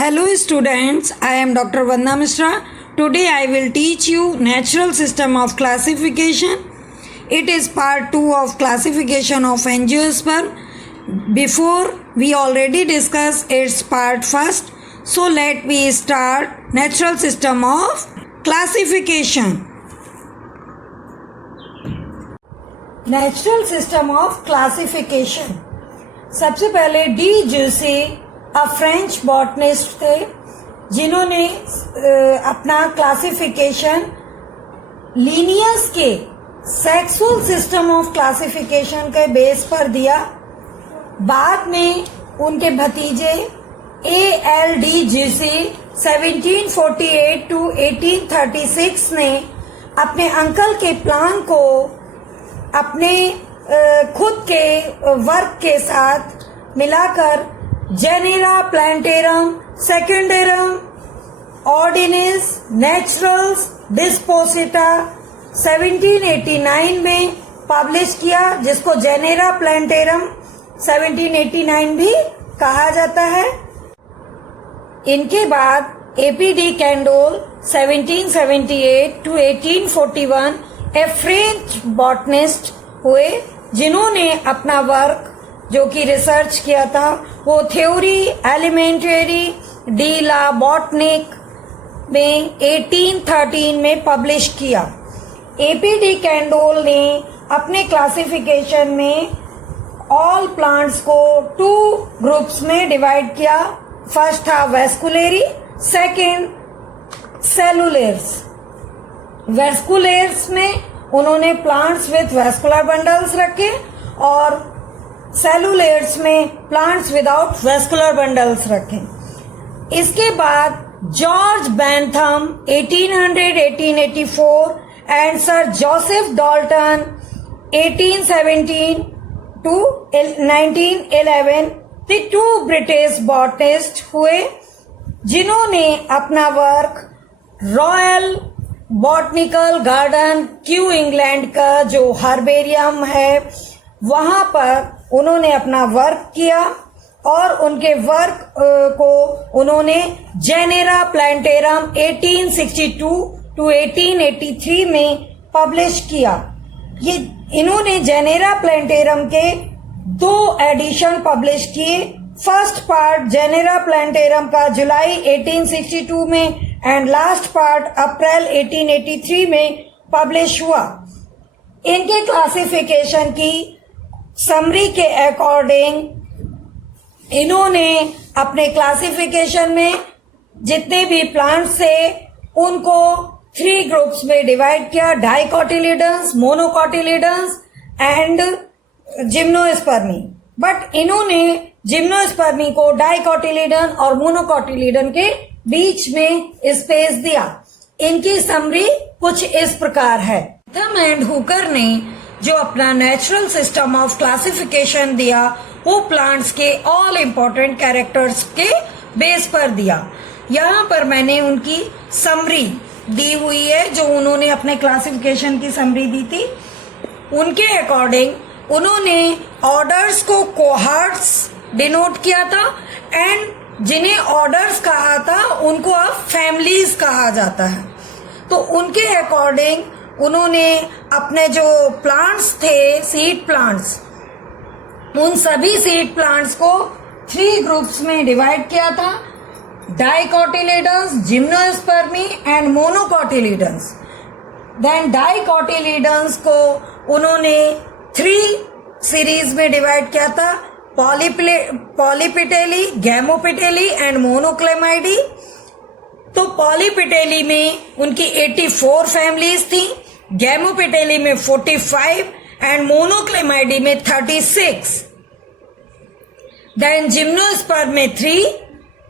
Hello students, I am Dr. Vandana Mishra. Today I will teach you natural system of classification. It is part 2 of classification of angiosperm. Before we already discussed its part first. So let me start natural system of classification. Natural system of classification. सबसे पहले D juicy French botanist थे जिन्होंने अपना classification Linnaeus के sexual system of classification के base पर दिया। बाद में उनके भतीजे ALDGC 1748 to 1836 ने अपने अंकल के प्लान को अपने खुद के वर्क के साथ मिलाकर जेनेरा प्लांटेरम सेकेंडरम ऑर्डिनिस नेचुरल्स डिस्पोसिटा 1789 में पब्लिश किया, जिसको जेनेरा प्लांटेरम 1789 भी कहा जाता है। इनके बाद APD Candolle 1778 to 1841 A French botanist हुए जिन्होंने अपना वर्क जो कि रिसर्च किया था वो थ्योरी एलिमेंटरी डी ला बॉटनिक में 1813 में पब्लिश किया। APD कैंडोल ने अपने क्लासिफिकेशन में ऑल प्लांट्स को 2 ग्रुप्स में डिवाइड किया। फर्स्ट था वेस्कुलरी, सेकंड सेलुलर्स। वेस्कुलर्स में उन्होंने प्लांट्स विथ वेस्कुलर बंडल्स रखे और सेलुलर्स में प्लांट्स विदाउट वेस्कुलर बंडल्स रखे। इसके बाद George Bentham 1800-1884 and sir Joseph Dalton 1817 to 1911 the 2 British botanist हुए जिन्होंने अपना work royal botanical garden Q England का जो हर्बेरियम है वहां पर उन्होंने अपना वर्क किया और उनके वर्क को उन्होंने जेनेरा प्लांटेरम 1862 to 1883 में पब्लिश किया। ये इन्होंने जेनेरा प्लांटेरम के 2 एडिशन पब्लिश किए। फर्स्ट पार्ट जेनेरा प्लांटेरम का जुलाई 1862 में एंड लास्ट पार्ट अप्रैल 1883 में पब्लिश हुआ। इनके क्लासिफिकेशन की समरी के अकॉर्डिंग इन्होंने अपने क्लासिफिकेशन में जितने भी प्लांट्स थे उनको 3 ग्रुप्स में डिवाइड किया, डाइकोटिलिडन्स, मोनोकोटिलिडन्स एंड जिम्नोस्पर्मी। बट इन्होंने जिम्नोस्पर्मी को डाइकोटिलिडन और मोनोकोटिलिडन के बीच में स्पेस दिया। इनकी समरी कुछ इस प्रकार है। थम एंड हुकर ने जो अपना नेचुरल सिस्टम ऑफ क्लासिफिकेशन दिया वो प्लांट्स के ऑल इम्पोर्टेंट कैरेक्टर्स के बेस पर दिया। यहाँ पर मैंने उनकी समरी दी हुई है जो उन्होंने अपने क्लासिफिकेशन की समरी दी थी। उनके अकॉर्डिंग उन्होंने ऑर्डर्स को कोहार्ट्स डिनोट किया था एंड जिन्हें ऑर्डर्स कहा था उनको अब फैमिलीज कहा जाता है। तो उनके अकॉर्डिंग उन्होंने अपने जो प्लांट्स थे सीड प्लांट्स, उन सभी सीड प्लांट्स को 3 ग्रुप्स में डिवाइड किया था, डाइकोटिलिडन्स, जिम्नोस्पर्मी एंड मोनोकोटिलिडन्स। देन डाइकोटिलिडन्स को उन्होंने 3 सीरीज में डिवाइड किया था, पॉलीपिटेली, गैमोपिटेली एंड मोनोक्लेमाइडी। तो पॉलीपिटेली में उनकी 84 फैमिलीज थी, गैमोपिटेली में 45 एंड मोनोक्लेमाइडी में 36। देन जिम्नोस्पर्म में 3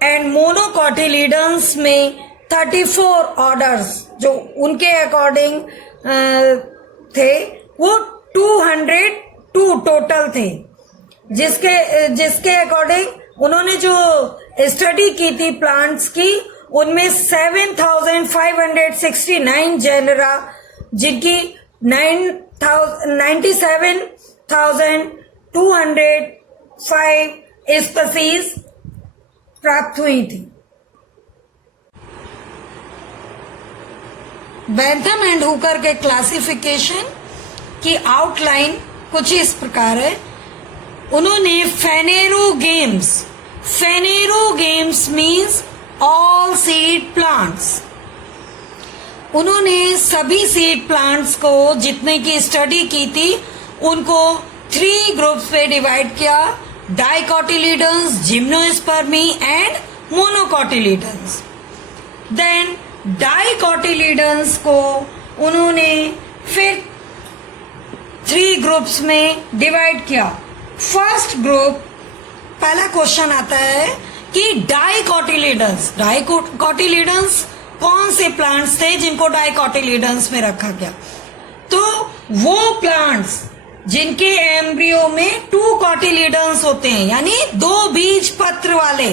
एंड मोनोकोटिलिडन्स में 34 ऑर्डर्स जो उनके अकॉर्डिंग थे वो 202 टोटल थे। जिसके अकॉर्डिंग उन्होंने जो स्टडी की थी प्लांट्स की उनमें 7,569 जेनरा जिनकी 97,205 स्पीसीज प्राप्त हुई थी। बेंथम एंड हुकर के क्लासिफिकेशन की आउटलाइन कुछ इस प्रकार है। उन्होंने phanerogams means all seed plants. उन्होंने सभी सीड प्लांट्स को जितने की स्टडी की थी उनको 3 ग्रुप्स में डिवाइड किया, डाइकोटिलीडन्स, जिम्नोस्पर्मी एंड मोनोकोटिलीडन्स। देन डाइकोटिलीडन्स को उन्होंने फिर 3 ग्रुप्स में डिवाइड किया। फर्स्ट ग्रुप, पहला क्वेश्चन आता है कि डाइकोटिलीडन्स कौन से प्लांट्स थे जिनको डाइकोटिलीडन्स में रखा गया? तो वो प्लांट्स जिनके एम्ब्रियो में 2 कोटिलीडन्स होते हैं, यानी 2 बीज पत्र वाले,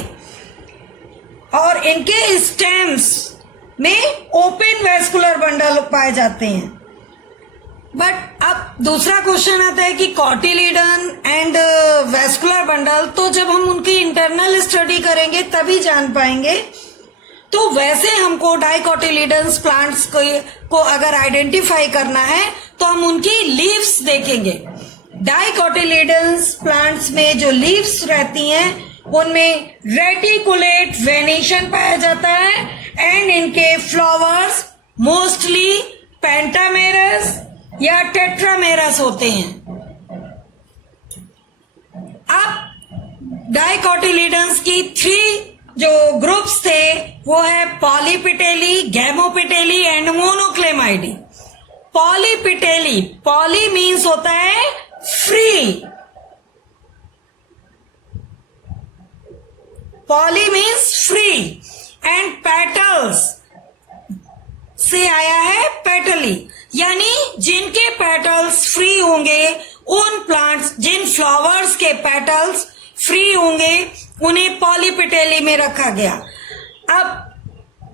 और इनके स्टेम्स में ओपन वेस्कुलर बंडल पाए जाते हैं। बट अब दूसरा क्वेश्चन आता है कि कोटिलीडन एंड वेस्कुलर बंडल, तो जब हम उनकी इंटरनल स्टडी करेंगे तभी जान पाएंगे। तो वैसे हमको डाइकोटिलीडन्स प्लांट्स को अगर आइडेंटिफाई करना है तो हम उनकी लीव्स देखेंगे। डाइकोटिलीडन्स प्लांट्स में जो लीव्स रहती हैं उनमें रेटिकुलेट वेनेशन पाया जाता है एंड इनके फ्लावर्स मोस्टली पेंटामेरस या टेट्रामेरस होते हैं। अब डाइकोटिलीडन्स की 3 जो ग्रुप्स थे वो है पॉलीपिटेली, गैमोपिटेली एंड मोनोक्लेमाइडी। पॉलीपिटेली, पॉली मीन्स होता है free, poly means free, and petals से आया है पेटली, यानी जिनके पेटल्स फ्री होंगे, उन प्लांट्स जिन फ्लावर्स के पेटल्स फ्री होंगे उन्हें पॉलीपिटेली में रखा गया। अब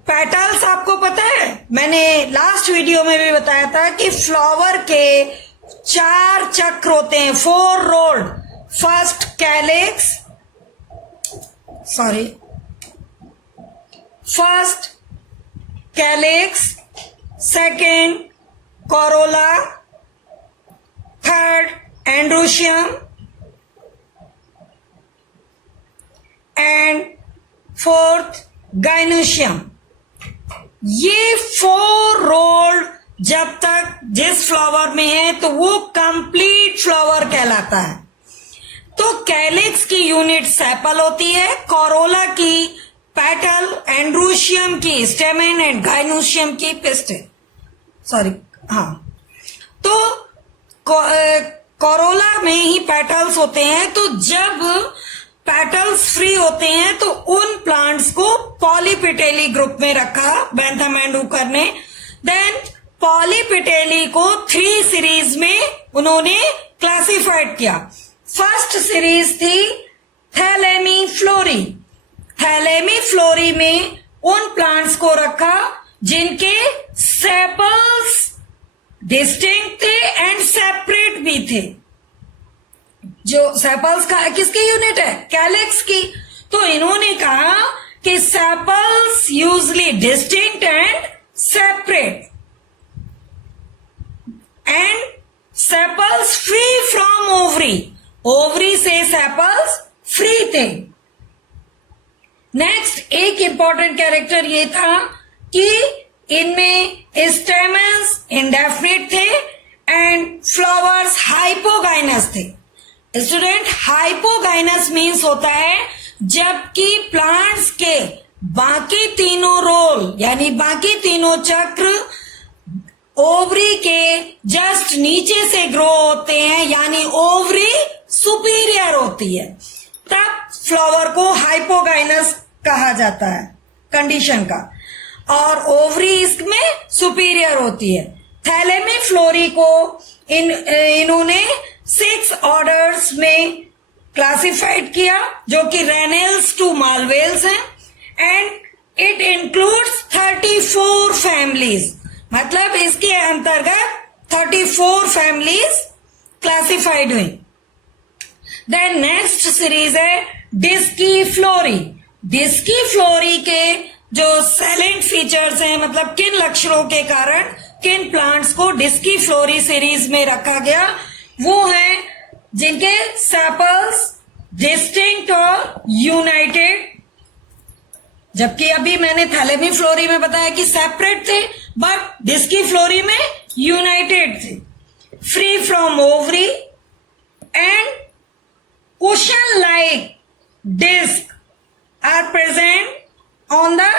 पेटल्स आपको पता है, मैंने लास्ट वीडियो में भी बताया था कि फ्लावर के 4 चक्र होते हैं, 4 rolled. First calyx, second Corolla, third androecium and fourth gynoecium. ये 4 रोल्ड जब तक जिस फ्लावर में है तो वो कंप्लीट फ्लावर कहलाता है। तो कैलिक्स की यूनिट सेपल होती है, कोरोला की पेटल, एंड्रोशियम की स्टेमेन एंड गाइनोशियम की पिस्टिल। तो कोरोला में ही पेटल्स होते हैं। तो जब पेटल्स फ्री होते हैं तो उन प्लांट्स को पॉलीपिटेली ग्रुप में रखा बेंथम एंड हुकर ने। देन पॉलीपिटेली को 3 सीरीज में उन्होंने क्लासिफाइड किया। फर्स्ट सीरीज थी थैलेमीफ्लोरी। थैलेमीफ्लोरी में उन प्लांट्स को रखा जिनके सेपल्स डिस्टिंक्ट थे एंड सेपरेट भी थे। जो सेपल्स का किसकी यूनिट है? कैलिक्स की। तो इन्होंने कहा कि sepals usually distinct and separate and sepals free from ovary. Ovary से सेपल्स फ्री थे। नेक्स्ट एक इंपॉर्टेंट कैरेक्टर ये था कि इनमें स्टेमन्स इंडेफिनिट थे एंड फ्लावर्स हाइपोगाइनस थे। स्टूडेंट, हाइपोगाइनस मीन्स होता है जबकि प्लांट्स के बाकी तीनों रोल यानी बाकी तीनों चक्र ओवरी के जस्ट नीचे से ग्रो होते हैं, यानी ओवरी सुपीरियर होती है, तब फ्लावर को हाइपोगाइनस कहा जाता है कंडीशन का, और ओवरी इसमें सुपीरियर होती है। थैलेमीफ्लोरी को इन्होंने 6 ऑर्डर्स में क्लासिफाइड किया जो कि रेनेल्स टू मालवेल्स हैं एंड इट इंक्लूड्स 34 फैमिलीज। मतलब इसके अंतर्गत 34 फैमिलीज क्लासिफाइड हुई। देन नेक्स्ट सीरीज है डिस्की फ्लोरी। डिस्की फ्लोरी के जो सैलेंट फीचर फीचर्स हैं, मतलब किन लक्षणों के कारण किन प्लांट्स को डिस्की फ्लोरी सीरीज में रखा गया, वो है जिनके सेपल्स डिस्टिंक्ट और यूनाइटेड, जबकि अभी मैंने थैलेमी फ्लोरी में बताया कि सेपरेट थे, बट डिस्की फ्लोरी में यूनाइटेड थे। Free from ovary and cushion like disc are present on the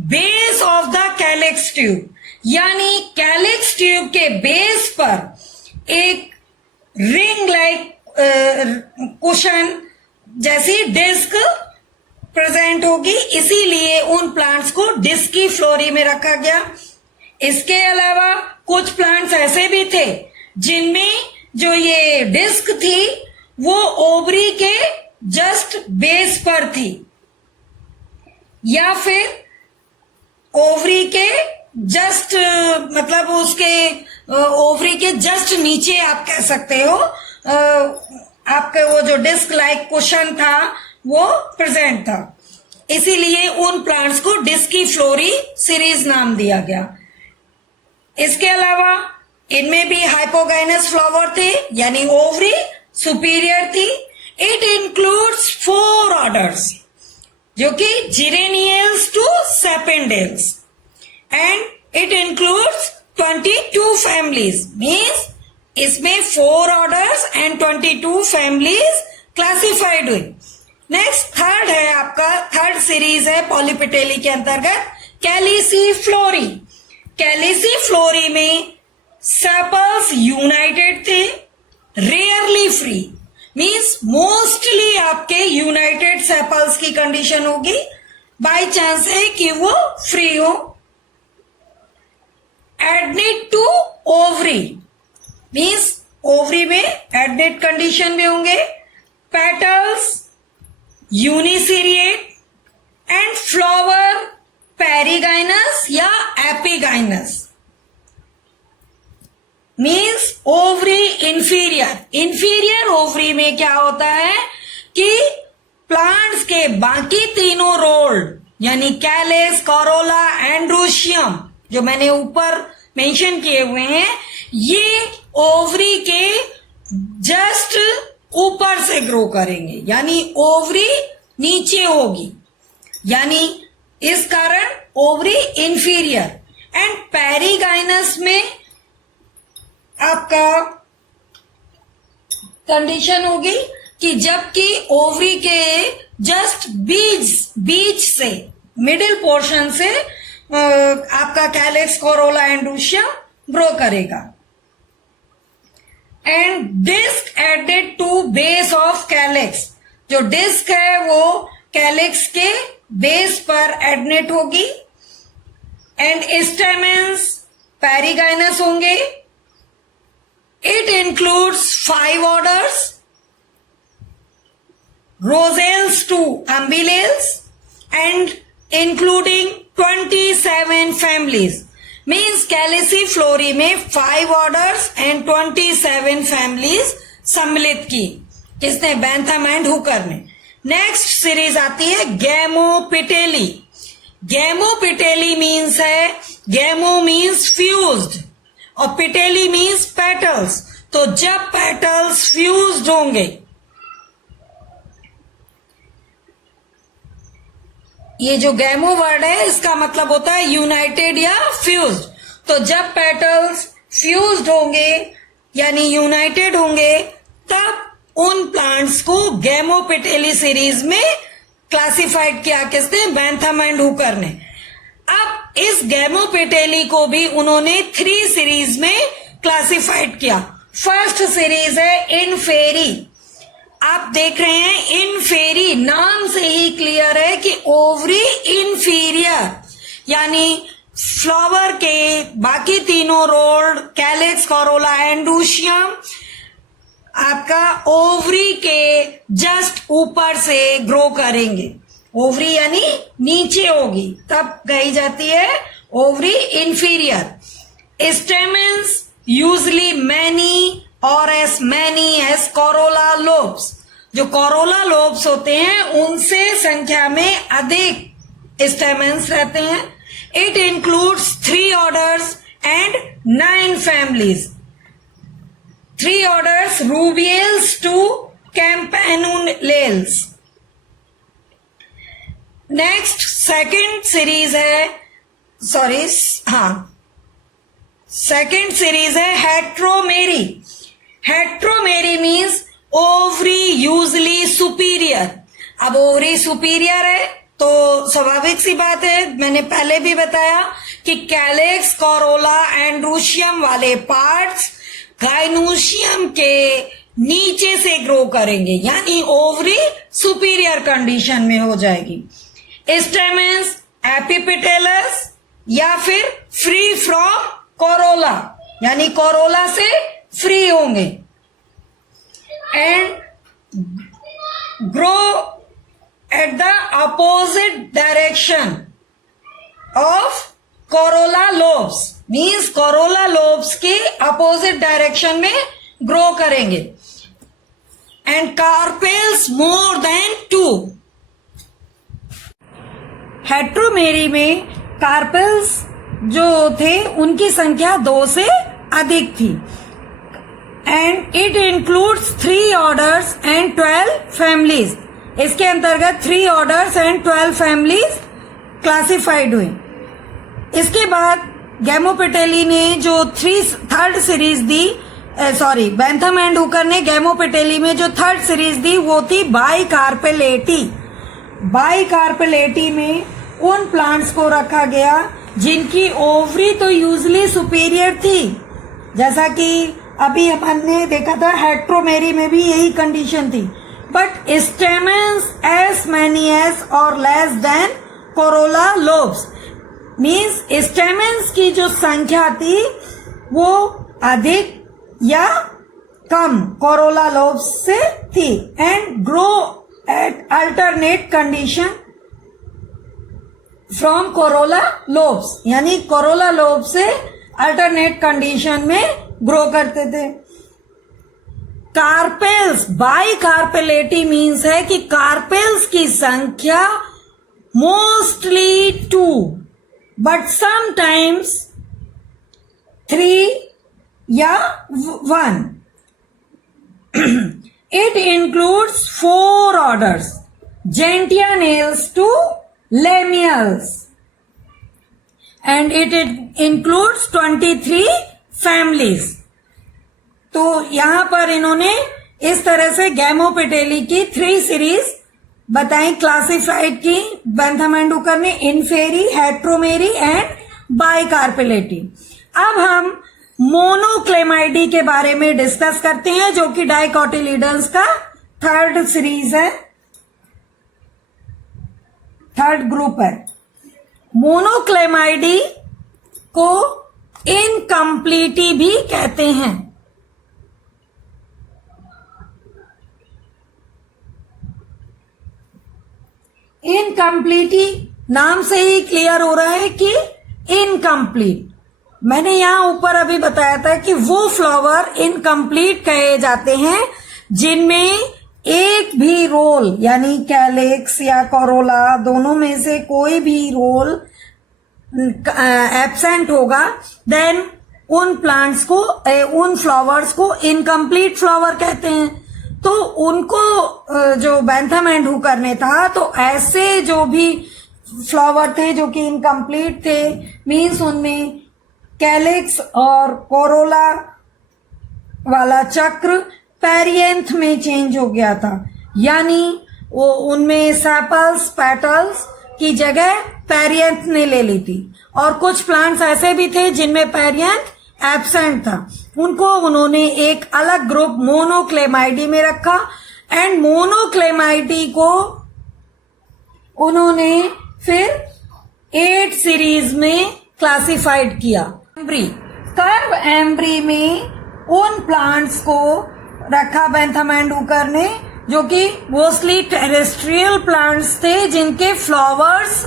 base of the calyx tube, यानी कैलिक्स ट्यूब के बेस पर एक रिंग लाइक कुशन जैसी डिस्क प्रेजेंट होगी, इसीलिए उन प्लांट्स को डिस्की फ्लोरी में रखा गया। इसके अलावा कुछ प्लांट्स ऐसे भी थे जिनमें जो ये डिस्क थी वो ओवरी के जस्ट बेस पर थी, या फिर ओवरी के जस्ट मतलब उसके ओवरी के जस्ट नीचे आप कह सकते हो, आपके वो जो डिस्क लाइक कुशन था वो प्रेजेंट था, इसीलिए उन प्लांट्स को डिस्की फ्लोरी सीरीज नाम दिया गया। इसके अलावा इनमें भी हाइपोगाइनस फ्लावर थे, यानी ओवरी सुपीरियर थी। इट इंक्लूड्स 4 ऑर्डर्स, जो कि Geraniales to Sapindales, and it includes 22 families, means इसमें 4 ऑर्डर्स एंड 22 फैमिलीज क्लासिफाइड हुई। नेक्स्ट थर्ड है आपका, थर्ड सीरीज है पॉलीपेटेली के अंतर्गत कैलिसी फ्लोरी। कैलिसी फ्लोरी में सेपल्स यूनाइटेड थे, रेयरली फ्री, मीन्स मोस्टली आपके यूनाइटेड सेपल्स की कंडीशन होगी, बाय चांस है कि वो फ्री हो। Adnate to ovary, means ovary में एडनेट कंडीशन में होंगे। पेटल्स यूनिसीरिएट एंड फ्लावर पेरिगाइनस या epigynous, means ovary inferior. Inferior ovary में क्या होता है कि प्लांट्स के बाकी तीनों रोल्ड, यानी कैलिस, कोरोला, एंड्रोशियम, जो मैंने ऊपर मेंशन किए हुए हैं, ये ओवरी के जस्ट ऊपर से ग्रो करेंगे, यानी ओवरी नीचे होगी, यानी इस कारण ओवरी इंफीरियर। एंड पेरिगाइनस में आपका कंडीशन होगी कि जबकि ओवरी के जस्ट बीच से, मिडिल पोर्शन से आपका कैलिक्स, कोरोला, एंड्रोशियम ग्रो करेगा। And disc added to base of calyx, जो डिस्क है वो कैलिक्स के बेस पर एडनेट होगी। एंड स्टेमेंस पेरिगाइनस होंगे। It includes 5 orders, Rosales to Umbellales, and including 27 families, means calyciflorae में 5 ऑर्डर्स एंड 27 फैमिलीज सम्मिलित की, किसने? बैंथम एंड हुकर ने। नेक्स्ट सीरीज आती है गैमोपिटेली। गैमोपिटेली मीन्स है, गैमो मीन्स फ्यूज्ड और पिटेली मीन्स पेटल्स। तो जब पेटल्स फ्यूज्ड होंगे, ये जो गैमो वर्ड है इसका मतलब होता है यूनाइटेड या फ्यूज्ड। तो जब पेटल्स फ्यूज्ड होंगे यानी यूनाइटेड होंगे, तब उन प्लांट्स को गैमोपिटेली सीरीज में क्लासिफाइड किया, किसने? बैंथम एंड हुकर ने। अब इस गैमोपिटेली को भी उन्होंने 3 सीरीज में क्लासिफाइड किया। फर्स्ट सीरीज है इनफेरी। आप देख रहे हैं इनफेरी, नाम से ही क्लियर है कि ओवरी इंफीरियर, यानी फ्लावर के बाकी तीनों रोड, कैलिक्स, कोरोला, एंड्रोशियम आपका ओवरी के जस्ट ऊपर से ग्रो करेंगे। ओवरी यानी नीचे होगी, तब कही जाती है ovary inferior. Stamens usually many or as many as corolla lobes. जो कोरोला लोब्स होते हैं उनसे संख्या में अधिक स्टेमेंस रहते हैं। It includes 3 orders and 9 families. 3 orders Rubiales to Campanulales. Next second series है सेकेंड सीरीज है हेट्रोमेरी. हेट्रोमेरी मीन्स ओवरी यूजली सुपीरियर. अब ओवरी सुपीरियर है तो स्वाभाविक सी बात है, मैंने पहले भी बताया कि कैलेक्स, कोरोला, एंड्रोशियम वाले पार्ट्स गाइनोशियम के नीचे से ग्रो करेंगे, यानी ओवरी सुपीरियर कंडीशन में हो जाएगी. स्टेमेंस एपिपेटलस या फिर फ्री फ्रॉम कोरोला, यानी कोरोला से फ्री होंगे. And grow at the opposite direction of Corolla lobes, means Corolla lobes के अपोजिट डायरेक्शन में ग्रो करेंगे. And carpels more than 2. हेट्रोमेरी में कार्पेल्स जो थे उनकी संख्या 2 से अधिक थी. And it includes 3 orders and 12 families. इसके अंतर्गत 3 ऑर्डर्स एंड 12 फैमिलीज क्लासिफाइड हुई. इसके बाद गैमोपेटेली ने जो third series the, Bentham and Hooker ने गैमोपेटेली में जो थर्ड सीरीज दी वो थी बाइकार्पेलेटी. बाइकार्पेलेटी में उन प्लांट्स को रखा गया जिनकी ओवरी तो यूजली सुपीरियर थी, जैसा कि अभी अपन ने देखा था हेट्रोमेरी में भी यही कंडीशन थी. But stamens as many as or less than corolla lobes, means stamens की जो संख्या थी वो अधिक या कम कोरोला लोब्स से थी. And grow at alternate condition from Corolla lobes, यानी कोरोला लोब से अल्टरनेट कंडीशन में ग्रो करते थे. कार्पेल्स, बाई कार्पेलेटी मीन्स है कि कार्पेल्स की संख्या मोस्टली 2 बट समटाइम्स 3 या 1. It includes 4 orders, Gentianales to Lamiales, and it includes 23 families. तो यहां पर इन्होंने इस तरह से गैमोपेटेली की 3 सीरीज बताई, क्लासिफाइड की बेंथम एंड हुकर ने, इन्फेरी, हेट्रोमेरी एंड बाइकार्पेलेटी. अब हम मोनोक्लेमाइडी के बारे में डिस्कस करते हैं जो कि डाइकोटिलीडन्स का थर्ड सीरीज है, थर्ड ग्रुप है. मोनोक्लेमाइडी को इनकम्प्लीटी भी कहते हैं. इनकम्प्लीटी नाम से ही क्लियर हो रहा है कि इनकम्प्लीट. मैंने यहां ऊपर अभी बताया था कि वो फ्लावर इनकम्प्लीट कहे जाते हैं जिनमें एक भी रोल, यानी कैलेक्स या कोरोला, दोनों में से कोई भी रोल एब्सेंट होगा, देन उन प्लांट्स को, उन फ्लावर्स को इनकम्प्लीट फ्लावर कहते हैं. तो उनको जो बेंथम एंड हुकर ने था, तो ऐसे जो भी फ्लावर थे जो कि इनकम्प्लीट थे, मीन्स उनमें कैलेक्स और कोरोला वाला चक्र पेरियंथ में चेंज हो गया था, यानी वो उनमें सेपल्स, पेटल्स की जगह पेरियंथ ने ले ली थी. और कुछ प्लांट्स ऐसे भी थे जिनमें पेरियंथ एब्सेंट था, उनको उन्होंने एक अलग ग्रुप मोनोक्लेमाइडी में रखा. एंड मोनोक्लेमाइडी को उन्होंने फिर 8 सीरीज में क्लासिफाइड किया. कर्व एम्ब्री में उन प्लांट्स को रखा बेंथम एंड हुकर ने जो कि मोस्टली टेरेस्ट्रियल प्लांट्स थे, जिनके फ्लावर्स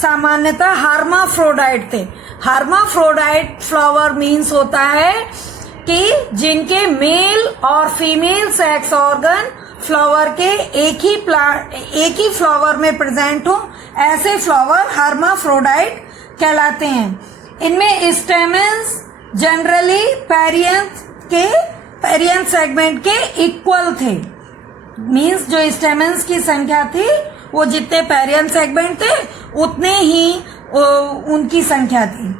सामान्यतः हार्माफ्रोडाइट थे. हार्माफ्रोडाइट फ्लावर मीन्स होता है कि जिनके मेल और फीमेल सेक्स ऑर्गन फ्लावर के एक ही फ्लावर में प्रेजेंट हो, ऐसे फ्लावर हार्माफ्रोडाइट कहलाते हैं। इनमें स्टेमेंस जनरली पेरियंथ सेगमेंट के इक्वल थे। मींस जो स्टेमेंस की संख्या थी वो जितने पेरियंथ सेगमेंट थे उतने ही उनकी संख्या थी।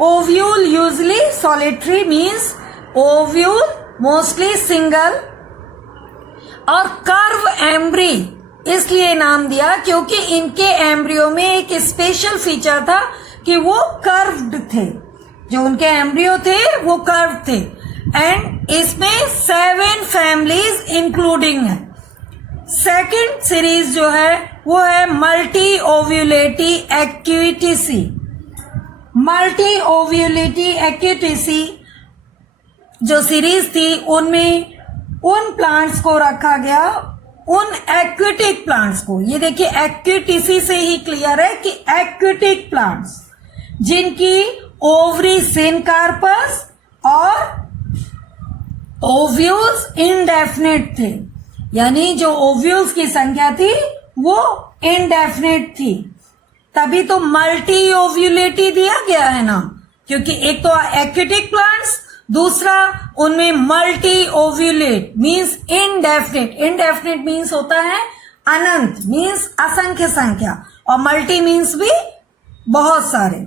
Ovule usually solitary, means ovule mostly single. और कर्व एम्ब्री इसलिए नाम दिया क्योंकि इनके एम्ब्रियो में एक स्पेशल फीचर था कि वो कर्व्ड थे। जो उनके एम्ब्रियो थे वो कर्व थे। एंड इसमें 7 फैमिलीज इंक्लूडिंग है। सेकंड सीरीज जो है वो है मल्टी ओव्यूलेटी एक्यूटिसी। मल्टी ओव्यूलेटी एक्यूटिसी जो सीरीज थी उनमें उन प्लांट्स को रखा गया, उन एक्विटिक प्लांट्स को। ये देखिए एक्यूटिसी से ही क्लियर है कि एक्विटिक प्लांट्स जिनकी ओवरी सिनकार्पस और ओव्यूल्स इनडेफिनेट थे, यानी जो ओव्यूल्स की संख्या थी वो इनडेफिनेट थी। तभी तो मल्टी ओव्यूलेटी दिया गया है ना, क्योंकि एक तो एक्विटिक प्लांट्स, दूसरा उनमें multi ovulate means indefinite. Indefinite means होता है अनंत, मीन्स असंख्य संख्या, और मल्टी मीन्स भी बहुत सारे।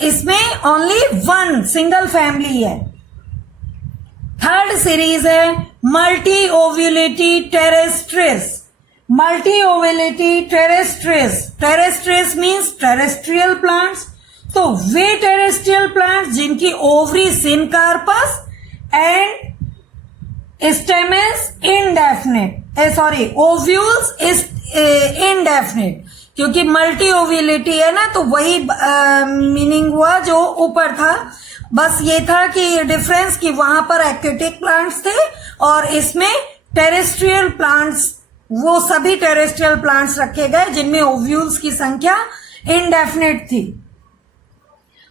इसमें ओनली 1 सिंगल फैमिली है। थर्ड सीरीज है multiovulatae terrestres. Multiovulatae terrestres, terrestres means terrestrial plants. तो वे टेरेस्ट्रियल प्लांट्स जिनकी ovary syncarpous and stamens indefinite, ovules indefinite, क्योंकि मल्टी ओव्यूलेटी है ना, तो वही मीनिंग हुआ जो ऊपर था। बस ये था कि डिफरेंस कि वहां पर एक्वेटिक प्लांट्स थे और इसमें टेरेस्ट्रियल प्लांट्स, वो सभी टेरेस्ट्रियल प्लांट्स रखे गए जिनमें ओव्यूल्स की संख्या इनडेफिनेट थी।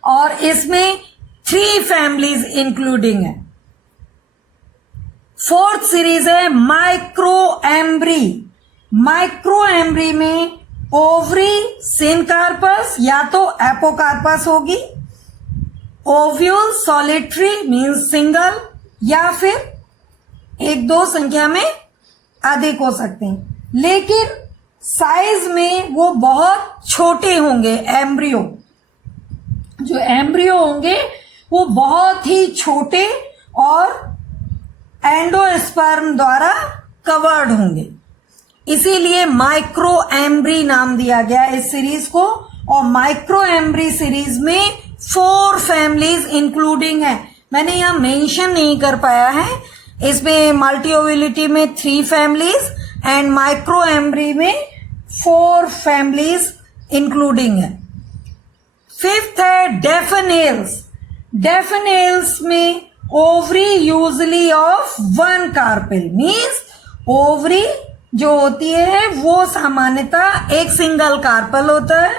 और इसमें 3 फैमिलीज इंक्लूडिंग है। फोर्थ सीरीज है माइक्रो एम्ब्री। माइक्रो एम्ब्री में ओवरी सिनकार्पस या तो एपोकार्पस होगी, ओव्यूल सॉलिटरी मीन्स सिंगल, या फिर 1-2 संख्या में अधिक हो सकते हैं, लेकिन साइज में वो बहुत छोटे होंगे। एम्ब्रियो, जो एम्ब्रियो होंगे वो बहुत ही छोटे और एंडोस्पर्म द्वारा कवर्ड होंगे, इसीलिए माइक्रो एम्ब्री नाम दिया गया इस सीरीज को। और माइक्रो एम्ब्री सीरीज में 4 फैमिलीज इंक्लूडिंग है। मैंने यहां मेंशन नहीं कर पाया है, इसमें मल्टी ओव्यूलिटी में 3 फैमिलीज एंड माइक्रो एम्ब्री में 4 फैमिलीज इंक्लूडिंग है। फिफ्थ है डेफिनेल्स। डेफिनेल्स में ovary usually of 1 carpel, means ovary जो होती है वो सामान्यतः एक सिंगल कार्पल होता है,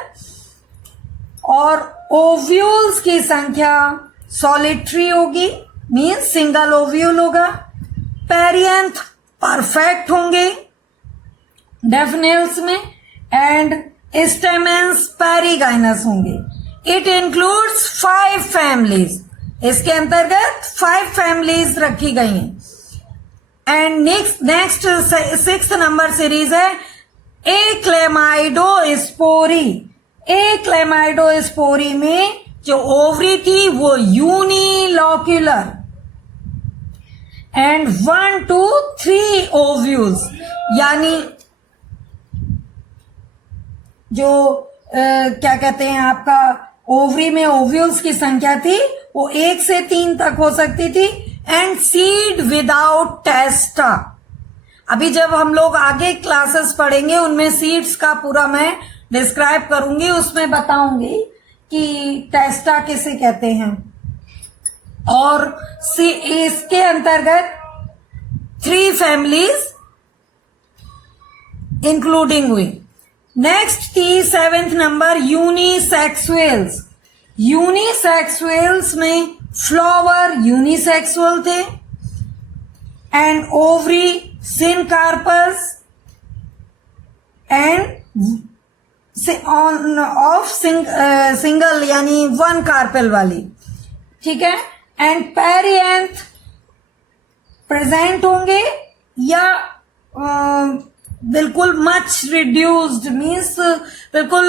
और ओव्यूल्स की संख्या सॉलिटरी होगी, मीन्स सिंगल ओव्यूल होगा। पेरियंथ परफेक्ट होंगे डेफिनेल्स में, एंड स्टेमेंस पेरिगाइनस होंगे। इट इंक्लूड्स 5 फैमिलीज, इसके अंतर्गत 5 फैमिलीज रखी गई हैं। And next 6th number series है एक्लेमाइडोस्पोरी। एक्लेमाइडोस्पोरी में जो ओवरी थी वो यूनिलॉक्यूलर एंड 1 to 3 ओव्यूल्स, यानी जो क्या कहते हैं आपका ओवरी में ओव्यूल्स की संख्या थी वो 1 से 3 तक हो सकती थी। And seed without टेस्टा। अभी जब हम लोग आगे क्लासेस पढ़ेंगे उनमें सीड्स का पूरा मैं डिस्क्राइब करूंगी, उसमें बताऊंगी कि टेस्टा किसे कहते हैं। और इसके अंतर्गत 3 फैमिलीज इंक्लूडिंग हुई। नेक्स्ट थी 7th नंबर यूनिसेक्सुअल्स। यूनिसेक्सुअल्स में फ्लावर यूनिसेक्सुअल थे and ovary syncarpous and single यानी वन कार्पेल वाली, ठीक है। एंड पेरिएंथ प्रेजेंट होंगे या बिल्कुल मच रिड्यूस्ड, मीन्स बिल्कुल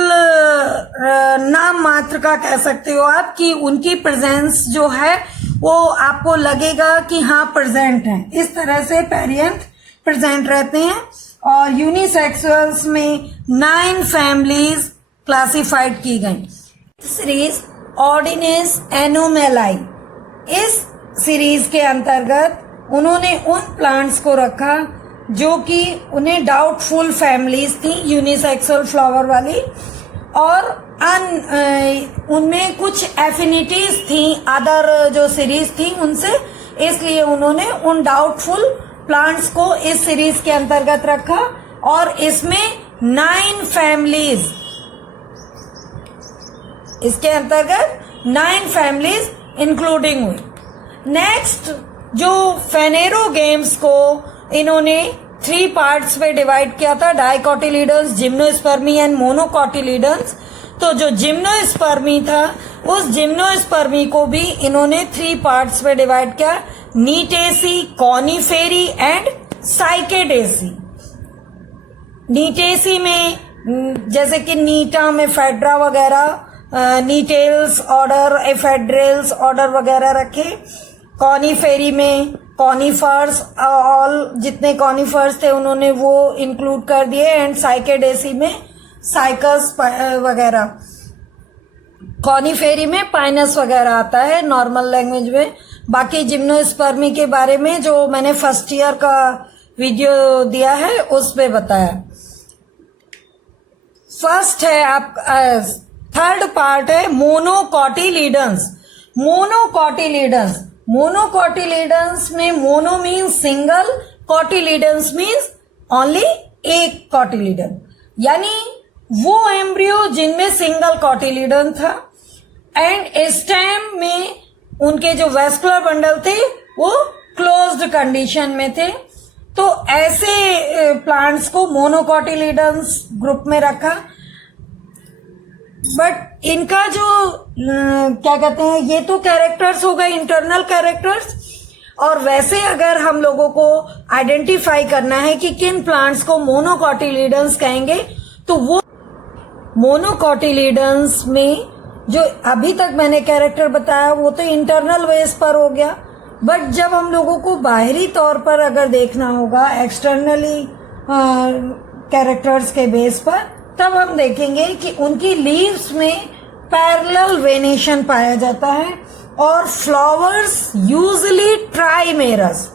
नाम मात्र का कह सकते हो आप कि उनकी प्रेजेंस जो है वो आपको लगेगा कि हाँ प्रेजेंट है, इस तरह से पेरिएंथ प्रेजेंट रहते हैं। और यूनिसेक्सुअल्स में 9 फैमिलीज क्लासिफाइड की गई। सीरीज ऑर्डिनेस एनोमेलाई, इस सीरीज के अंतर्गत उन्होंने उन प्लांट्स को रखा जो कि उन्हें डाउटफुल फैमिलीज थी यूनिसेक्सुअल फ्लावर वाली, और उनमें कुछ एफिनिटीज थी अदर जो सीरीज थी उनसे, इसलिए उन्होंने उन डाउटफुल प्लांट्स को इस सीरीज के अंतर्गत रखा और इसमें 9 फैमिलीज, इसके अंतर्गत 9 फैमिलीज इंक्लूडिंग हुई। नेक्स्ट जो फेनेरो गेम्स को इन्होंने 3 पार्ट्स में डिवाइड किया था, डाइकोटिलीडन्स, जिम्नोस्पर्मी एंड मोनोकोटिलीडन्स। तो जो जिम्नोस्पर्मी था उस जिम्नोस्पर्मी को भी इन्होंने 3 पार्ट्स में डिवाइड किया, नीटेसी, कॉनिफेरी एंड साइकेडेसी। नीटेसी में जैसे कि नीटा में फेड्रा वगैरह, नीटेल्स ऑर्डर, एफेड्रेल्स ऑर्डर वगैरह रखे। कॉनिफेरी में कॉनिफर्स, ऑल जितने कॉनिफर्स थे उन्होंने वो इंक्लूड कर दिए। एंड साइकेडेसी में साइकस वगैरह। कॉनिफेरी में पाइनस वगैरह आता है नॉर्मल लैंग्वेज में। बाकी जिम्नोस्पर्मी के बारे में जो मैंने फर्स्ट ईयर का वीडियो दिया है उस पे बताया। फर्स्ट है आप थर्ड पार्ट है मोनोकोटिलीडन्स। मोनोकोटिलीडन्स में mono means single, cotyledons means only एक कोटिलीडन, यानी वो एम्ब्रियो जिनमें सिंगल कोटिलीडन था। एंड स्टेम में उनके जो वेस्कुलर बंडल थे वो क्लोज्ड कंडीशन में थे। तो ऐसे प्लांट्स को मोनोकोटिलीडन्स ग्रुप में रखा। बट इनका जो क्या कहते हैं, ये तो कैरेक्टर्स हो गए, इंटरनल कैरेक्टर्स। और वैसे अगर हम लोगों को आइडेंटिफाई करना है कि किन प्लांट्स को मोनोकोटिलीडन्स कहेंगे, तो वो मोनोकोटिलीडन्स में जो अभी तक मैंने कैरेक्टर बताया वो तो इंटरनल बेस पर हो गया। बट जब हम लोगों को बाहरी तौर पर अगर देखना होगा एक्सटर्नली कैरेक्टर्स के बेस पर, तब हम देखेंगे कि उनकी लीव्स में पैरेलल वेनेशन पाया जाता है और flowers usually trimerous.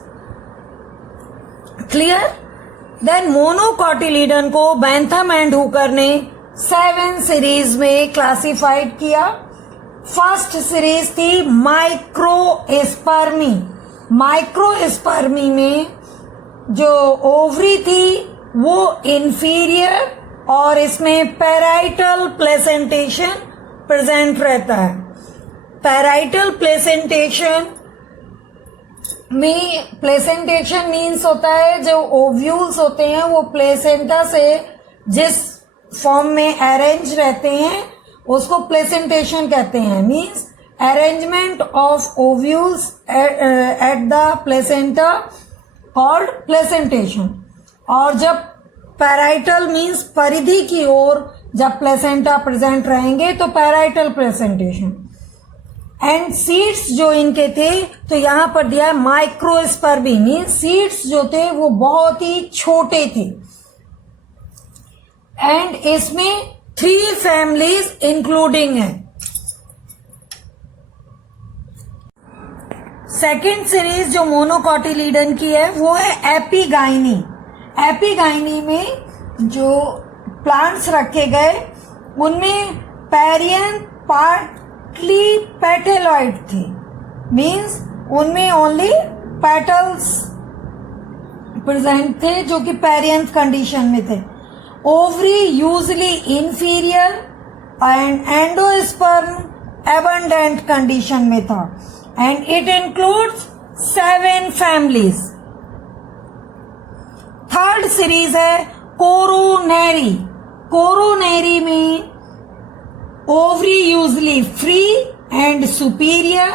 Clear? Then monocotyledon को बैंथम एंड हुकर ने 7 सीरीज में क्लासिफाइड किया। फर्स्ट सीरीज थी माइक्रोस्पर्मी। माइक्रोस्पर्मी में जो ओवरी थी वो इंफीरियर और इसमें पैराइटल प्लेसेंटेशन प्रेजेंट रहता है। पैराइटल प्लेसेंटेशन में प्लेसेंटेशन मीन्स होता है जो ओव्यूल्स होते हैं वो प्लेसेंटा से जिस फॉर्म में अरेंज रहते हैं उसको प्लेसेंटेशन कहते हैं। Means arrangement of ovules at the placenta called placentation. और जब पैराइटल मीन्स परिधि की ओर जब प्लेसेंटा प्रेजेंट रहेंगे तो पैराइटल प्लेसेंटेशन। एंड सीड्स जो इनके थे तो यहां पर दिया माइक्रोस्पर्मी, मीन्स सीड्स जो थे वो बहुत ही छोटे थे। एंड इसमें 3 फैमिलीज इंक्लूडिंग है। सेकेंड सीरीज जो मोनोकोटिलीडन की है वो है एपिगाइनी। एपिगाइनी में जो प्लांट्स रखे गए उनमें पैरियन पार्टली पेटेलॉइड थे। मीन्स उनमें ओनली पेटल्स प्रेजेंट थे जो कि पैरियन कंडीशन में थे। Ovary usually inferior and endosperm abundant condition में था। And it includes 7 families. Third series है कोरोनेरी। कोरोनरी में ovary usually free and superior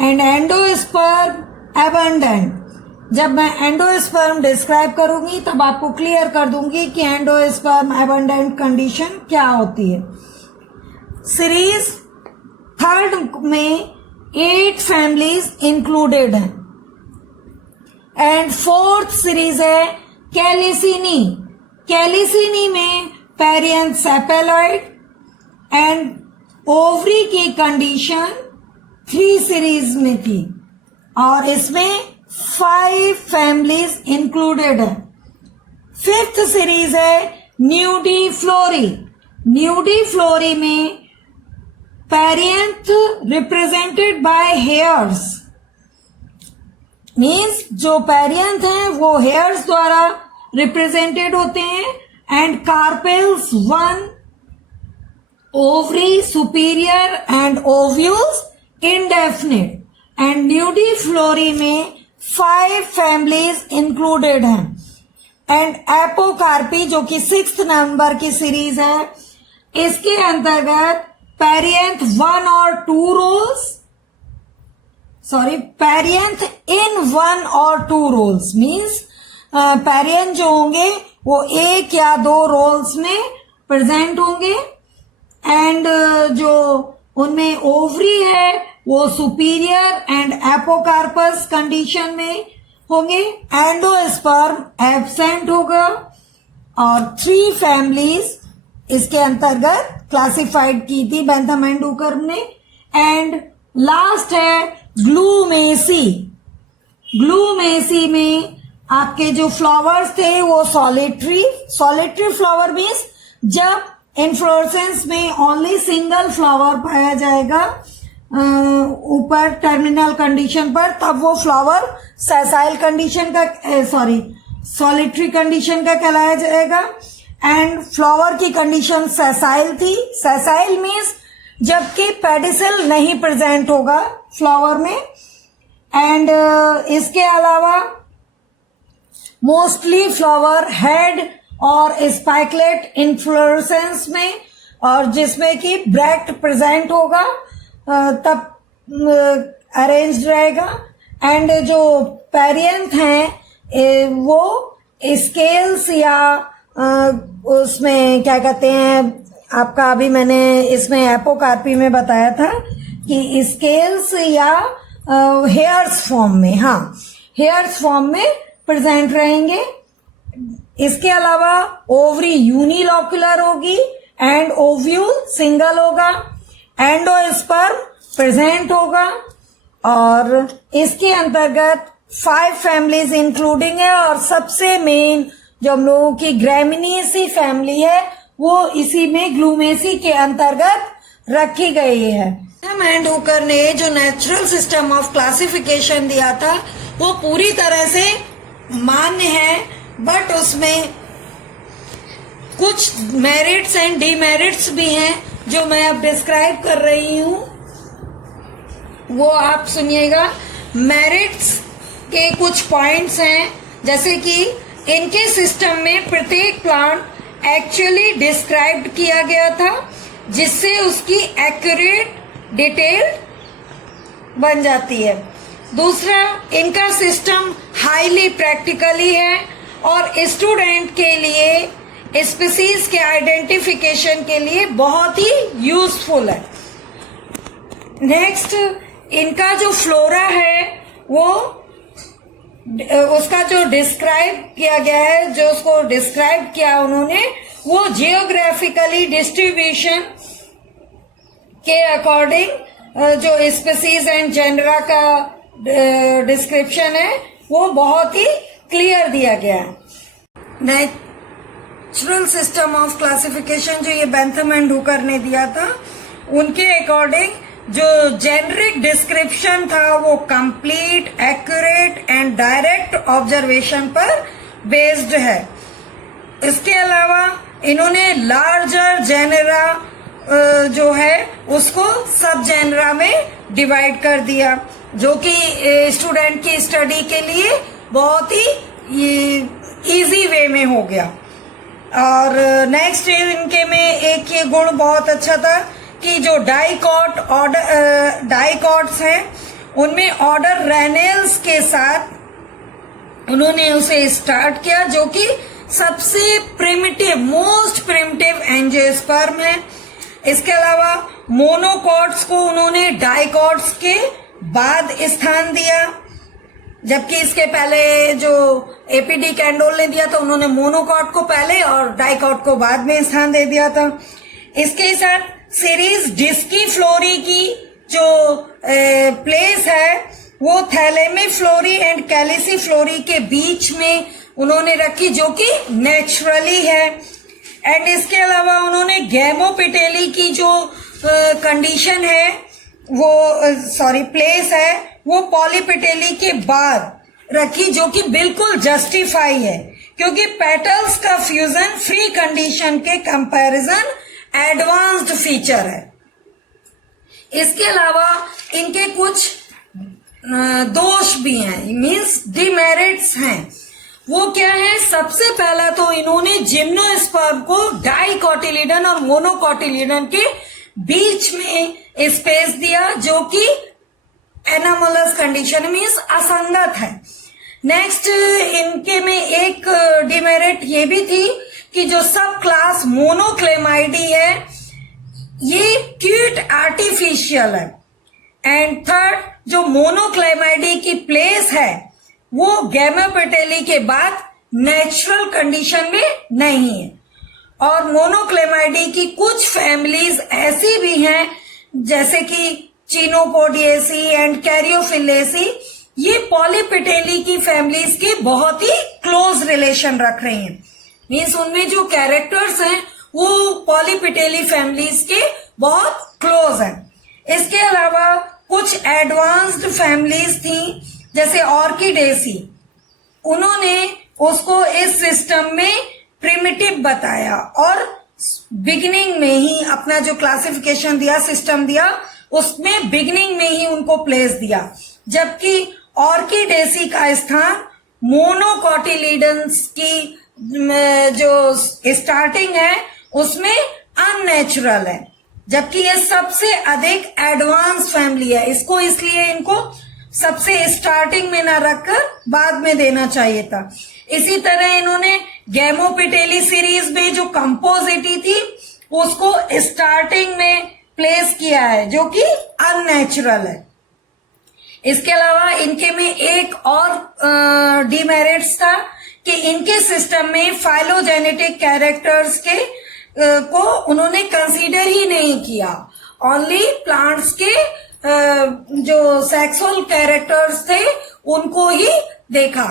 and endosperm abundant. जब मैं एंडोस्पर्म डिस्क्राइब करूंगी तब आपको क्लियर कर दूंगी कि एंडोस्पर्म एबंडेंट कंडीशन क्या होती है। सीरीज थर्ड में 8 फैमिलीज इंक्लूडेड हैं एंड फोर्थ सीरीज है कैलिसिनी। कैलिसिनी में पेरियंथ सेपेलॉइड एंड ओवरी की कंडीशन 3 सीरीज में थी और इसमें 5 फैमिलीज इंक्लूडेड है। फिफ्थ सीरीज है न्यूडीफ्लोरी। न्यूडीफ्लोरी में perianth represented by hairs, means जो पेरियंथ हैं वो हेयर्स द्वारा रिप्रेजेंटेड होते हैं and carpels 1, ovary superior and ovules indefinite. And न्यूडीफ्लोरी में 5 फैमिलीज इंक्लूडेड हैं एंड एपोकार्पी जो कि 6th नंबर की सीरीज है, इसके अंतर्गत पेरियंथ 1 और 2 रोल्स, पेरियंथ इन 1 और 2 रोल्स, मीन्स पेरियंथ जो होंगे वो 1 या 2 रोल्स में प्रेजेंट होंगे एंड जो उनमें ओवरी है वो सुपीरियर एंड एपोकार्पस कंडीशन में होंगे, एंडोस्पर्म एब्सेंट होगा और 3 फैमिलीज इसके अंतर्गत क्लासिफाइड की थी बेंथम एंड हुकर ने। एंड लास्ट है ग्लूमेसी। ग्लूमेसी में आपके जो फ्लावर्स थे वो सॉलिटरी फ्लावर मीन्स जब इन्फ्लोरेसेंस में ओनली सिंगल फ्लावर पाया जाएगा ऊपर टर्मिनल कंडीशन पर, तब वो फ्लावर सेसाइल कंडीशन का सॉलिटरी कंडीशन का कहलाया जाएगा एंड फ्लावर की कंडीशन सेसाइल थी। सेसाइल मीन्स जबकि पेडिसल नहीं प्रेजेंट होगा फ्लावर में एंड इसके अलावा मोस्टली फ्लावर हेड और स्पाइकलेट इन्फ्लोरेसेंस में और जिसमें कि ब्रैक्ट प्रेजेंट होगा तब अरेंज्ड रहेगा एंड जो पेरियंथ हैं वो स्केल्स या उसमें क्या कहते हैं आपका, अभी मैंने इसमें एपोकार्पी में बताया था कि स्केल्स या हेयर्स फॉर्म में, हेयर्स फॉर्म में प्रेजेंट रहेंगे। इसके अलावा ओवरी यूनिलॉक्युलर होगी एंड ओव्यूल सिंगल होगा, एंडोस्पर्म प्रेजेंट होगा और इसके अंतर्गत 5 फैमिलीज इंक्लूडिंग है और सबसे मेन जो हम लोगों की ग्रैमिनीसी फैमिली है वो इसी में ग्लूमेसी के अंतर्गत रखी गई है। बेंथम एंड हुकर ने जो नेचुरल सिस्टम ऑफ क्लासिफिकेशन दिया था वो पूरी तरह से मान्य है, बट उसमें कुछ मेरिट्स एंड डीमेरिट्स भी हैं जो मैं अब डिस्क्राइब कर रही हूं, वो आप सुनिएगा। मेरिट्स के कुछ पॉइंट्स हैं जैसे कि इनके सिस्टम में प्रत्येक प्लांट एक्चुअली डिस्क्राइब्ड किया गया था जिससे उसकी एक्यूरेट डिटेल बन जाती है। दूसरा, इनका सिस्टम हाईली प्रैक्टिकली है और स्टूडेंट के लिए स्पीसीज के आइडेंटिफिकेशन के लिए बहुत ही यूजफुल है। नेक्स्ट, इनका जो फ्लोरा है वो उसका जो डिस्क्राइब किया गया है, जो उसको डिस्क्राइब किया उन्होंने, वो जियोग्राफिकली डिस्ट्रीब्यूशन के अकॉर्डिंग जो स्पीसीज एंड जेनरा का डिस्क्रिप्शन है वो बहुत ही क्लियर दिया गया है। नेचुरल सिस्टम ऑफ क्लासिफिकेशन जो ये बेंथम एंड हुकर ने दिया था, उनके अकॉर्डिंग जो जेनरिक डिस्क्रिप्शन था वो complete, accurate and direct observation पर बेस्ड है। इसके अलावा इन्होंने लार्जर जेनरा जो है उसको सब जेनरा में डिवाइड कर दिया, जो कि स्टूडेंट की स्टडी के लिए बहुत ही इजी वे में हो गया। और नेक्स्ट इनके में एक ये गुण बहुत अच्छा था कि जो डाइकॉट्स हैं उनमें ऑर्डर रेनेल्स के साथ उन्होंने उसे स्टार्ट किया, जो कि सबसे प्रिमिटिव, मोस्ट प्रिमिटिव एंजियोस्पर्म है। इसके अलावा मोनोकॉट्स को उन्होंने डाइकॉट्स के बाद स्थान दिया, जबकि इसके पहले जो एपीडी कैंडोल ने दिया था उन्होंने मोनोकॉट को पहले और डाइकॉट को बाद में स्थान दे दिया था। इसके साथ सीरीज डिस्की फ्लोरी की जो प्लेस है वो थैलेमी फ्लोरी एंड कैलिसी फ्लोरी के बीच में उन्होंने रखी, जो कि नेचुरली है। एंड इसके अलावा उन्होंने गैमोपिटेली की जो कंडीशन है वो प्लेस है वो पॉलीपिटेली के बाद रखी, जो कि बिल्कुल जस्टिफाई है, क्योंकि पेटल्स का फ्यूजन फ्री कंडीशन के कंपैरिजन एडवांस्ड फीचर है। इसके अलावा इनके कुछ दोष भी हैं, मींस डिमेरिट्स हैं। वो क्या है? सबसे पहला तो इन्होंने जिम्नोस्पर्म को डाइकोटिलीडन और मोनोकोटिलीडन के बीच में स्पेस दिया, जो कि एनामोलस कंडीशन मींस असंगत है। नेक्स्ट इनके में एक डिमेरिट ये भी थी कि जो सब क्लास मोनोक्लेमाइडी है ये क्यूट आर्टिफिशियल है। एंड थर्ड, जो मोनोक्लेमाइडी की प्लेस है वो गैमोपेटेली के बाद नेचुरल कंडीशन में नहीं है। और मोनोक्लेमाइडी की कुछ फैमिलीज ऐसी भी हैं जैसे कि चिनोपोडिएसी एंड कैरियोफिलेसी, ये पॉलीपिटेली की फैमिलीज के बहुत ही क्लोज रिलेशन रख रही हैं, मीन्स उनमें जो कैरेक्टर्स हैं वो पॉलीपिटेली फैमिलीज के बहुत क्लोज हैं। इसके अलावा कुछ एडवांस्ड फैमिलीज थी जैसे ऑर्किडेसी, उन्होंने उसको इस सिस्टम में प्रिमिटिव बताया और बिगिनिंग में ही अपना जो क्लासिफिकेशन दिया, सिस्टम दिया, उसमें बिगिनिंग में ही उनको प्लेस दिया, जबकि ऑर्किडेसी का स्थान मोनोकोटिलीडन्स की जो स्टार्टिंग है उसमें अननेचुरल है, जबकि ये सबसे अधिक एडवांस फैमिली है। इसको इसलिए इनको सबसे स्टार्टिंग में ना रखकर बाद में देना चाहिए था। इसी तरह इन्होंने गैमोपिटेली सीरीज में जो कंपोजिटी थी उसको स्टार्टिंग में प्लेस किया है, जो कि अननेचुरल है। इसके अलावा इनके में एक और डिमेरिट्स था कि इनके सिस्टम में फाइलोजेनेटिक कैरेक्टर्स के को उन्होंने कंसीडर ही नहीं किया, ओनली प्लांट्स के जो सेक्सुअल कैरेक्टर्स थे उनको ही देखा।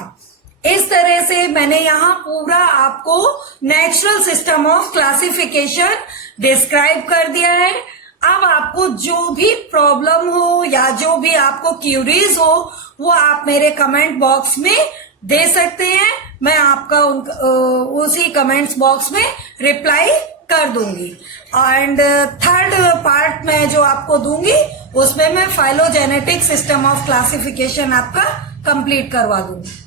इस तरह से मैंने यहाँ पूरा आपको natural system of classification describe कर दिया है। अब आपको जो भी प्रॉब्लम हो या जो भी आपको क्यूरीज हो वो आप मेरे कमेंट बॉक्स में दे सकते हैं, मैं आपका उसी कमेंट्स बॉक्स में रिप्लाई कर दूंगी। एंड थर्ड पार्ट में जो आपको दूंगी उसमें मैं फाइलोजेनेटिक सिस्टम ऑफ क्लासिफिकेशन आपका कंप्लीट करवा दूंगी।